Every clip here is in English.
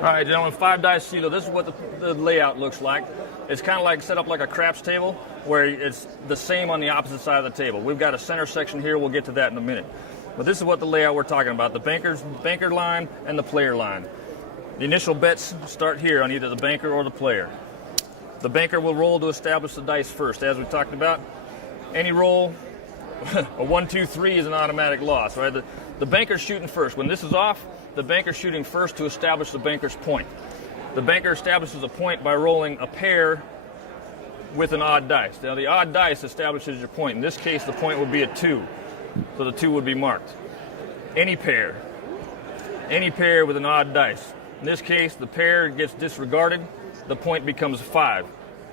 All right, gentlemen, 5 dice CeeLo. This is what the layout looks like. It's kind of like set up like a craps table where it's the same on the opposite side of the table. We've got a center section here. We'll get to that in a minute. But this is what the layout we're talking about, the banker line and the player line. The initial bets start here on either the banker or the player. The banker will roll to establish the dice first, as we talked about. Any roll, a 1, 2, 3 is an automatic loss, right? The banker's shooting first. When this is off, the banker's shooting first to establish the banker's point. The banker establishes a point by rolling a pair with an odd dice. Now, the odd dice establishes your point. In this case, the point would be a 2, so the 2 would be marked. Any pair with an odd dice. In this case, the pair gets disregarded. The point becomes 5.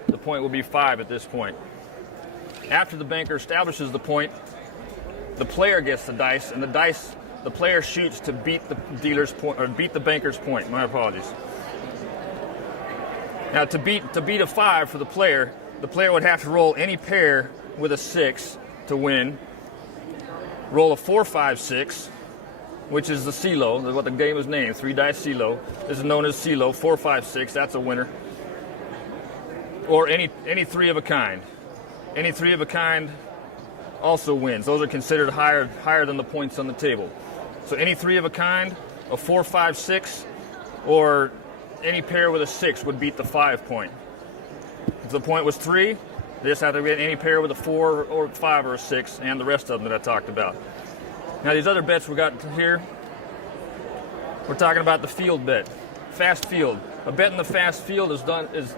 The point will be 5 at this point. After the banker establishes the point, the player gets the dice, and the player shoots to beat the dealer's point, or beat the banker's point. My apologies. Now, to beat a 5 for the player would have to roll any pair with a 6 to win. Roll a 4, 5, 6, which is the CeeLo. That's what the game is named. 3 dice CeeLo. This is known as CeeLo. 4, 5, 6. That's a winner. Or any 3 of a kind. Any 3 of a kind also wins. Those are considered higher than the points on the table. So any 3 of a kind, a 4, 5, 6, or any pair with a 6 would beat the 5 point. If the point was 3, this had to be any pair with a 4 or 5 or a 6, and the rest of them that I talked about. Now, these other bets we got here, we're talking about the field bet, fast field. A bet in the fast field is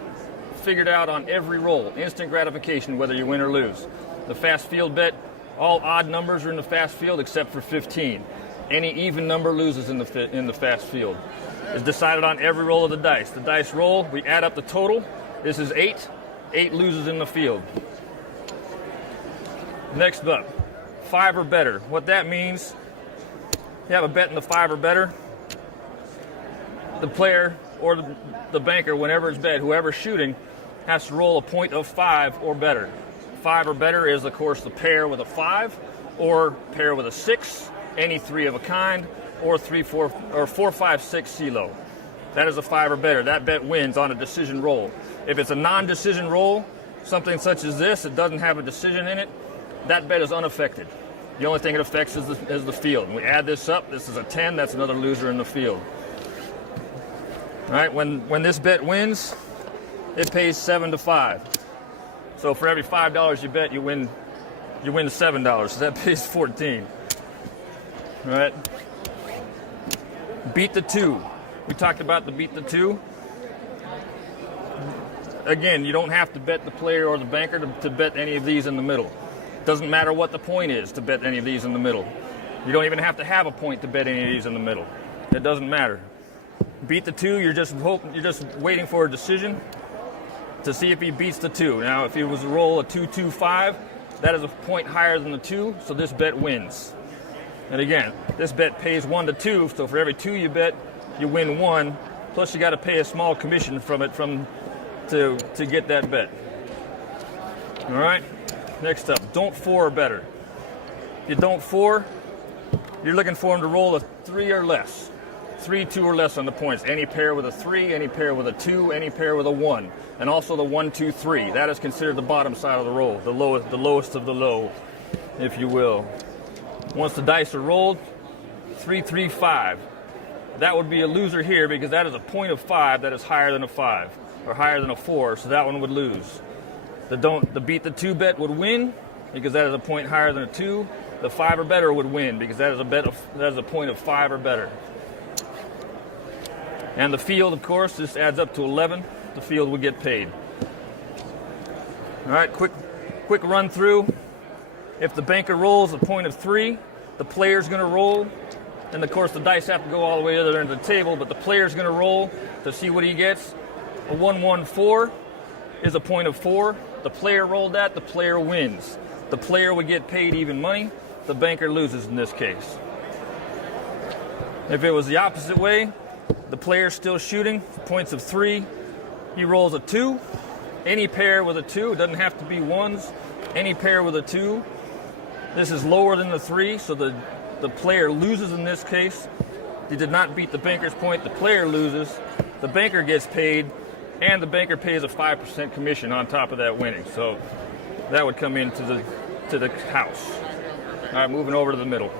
figured out on every roll, instant gratification, whether you win or lose. The fast field bet, all odd numbers are in the fast field except for 15. Any even number loses in the fast field. It's decided on every roll of the dice. The dice roll, we add up the total. This is 8. 8 loses in the field. Next up, 5 or better. What that means, you have a bet in the 5 or better. The player or the banker, whenever it's bet, whoever's shooting, has to roll a point of 5 or better. 5 or better is, of course, the pair with a 5 or pair with a 6, any 3 of a kind, or 4, 5, 6 CeeLo. That is a 5 or better. That bet wins on a decision roll. If it's a non-decision roll, something such as this, it doesn't have a decision in it, that bet is unaffected. The only thing it affects is the field. And we add this up, this is a 10, that's another loser in the field. All right, when this bet wins, it pays 7 to 5. So for every $5 you bet, you win the $7. So that pays 14. All right. Beat the 2. We talked about the beat the 2. Again, you don't have to bet the player or the banker to bet any of these in the middle. Doesn't matter what the point is to bet any of these in the middle. You don't even have to have a point to bet any of these in the middle. It doesn't matter. Beat the 2, you're just waiting for a decision to see if he beats the 2. Now, if he was to roll a 2, 2, 5, that is a point higher than the 2, so this bet wins. And again, this bet pays 1 to 2, so for every 2 you bet, you win 1, plus you got to pay a small commission to get that bet. All right, next up, don't 4 or better. If you don't 4, you're looking for him to roll a 3 or less. 3, 2 or less on the points. Any pair with a 3, any pair with a 2, any pair with a 1. And also the 1, 2, 3. That is considered the bottom side of the roll, the lowest of the low, if you will. Once the dice are rolled, 3, 3, 5. That would be a loser here because that is a point of 5 that is higher than a 5 or higher than a 4, so that one would lose. The beat the 2 bet would win because that is a point higher than a 2. The 5 or better would win because that is a point of 5 or better. And the field, of course, this adds up to 11. The field would get paid. All right, quick run through. If the banker rolls a point of 3, the player's going to roll. And, of course, the dice have to go all the way to the other end of the table, but the player's going to roll to see what he gets. A 1, 1, 4 is a point of 4. The player rolled that. The player wins. The player would get paid even money. The banker loses in this case. If it was the opposite way, the player's still shooting, points of 3. He rolls a 2. Any pair with a 2, it doesn't have to be 1s. Any pair with a 2. This is lower than the 3, so the player loses in this case. you did not beat the banker's point, the player loses, the banker gets paid, and the banker pays a 5% commission on top of that winning. So that would come into the house. All right, moving over to the middle.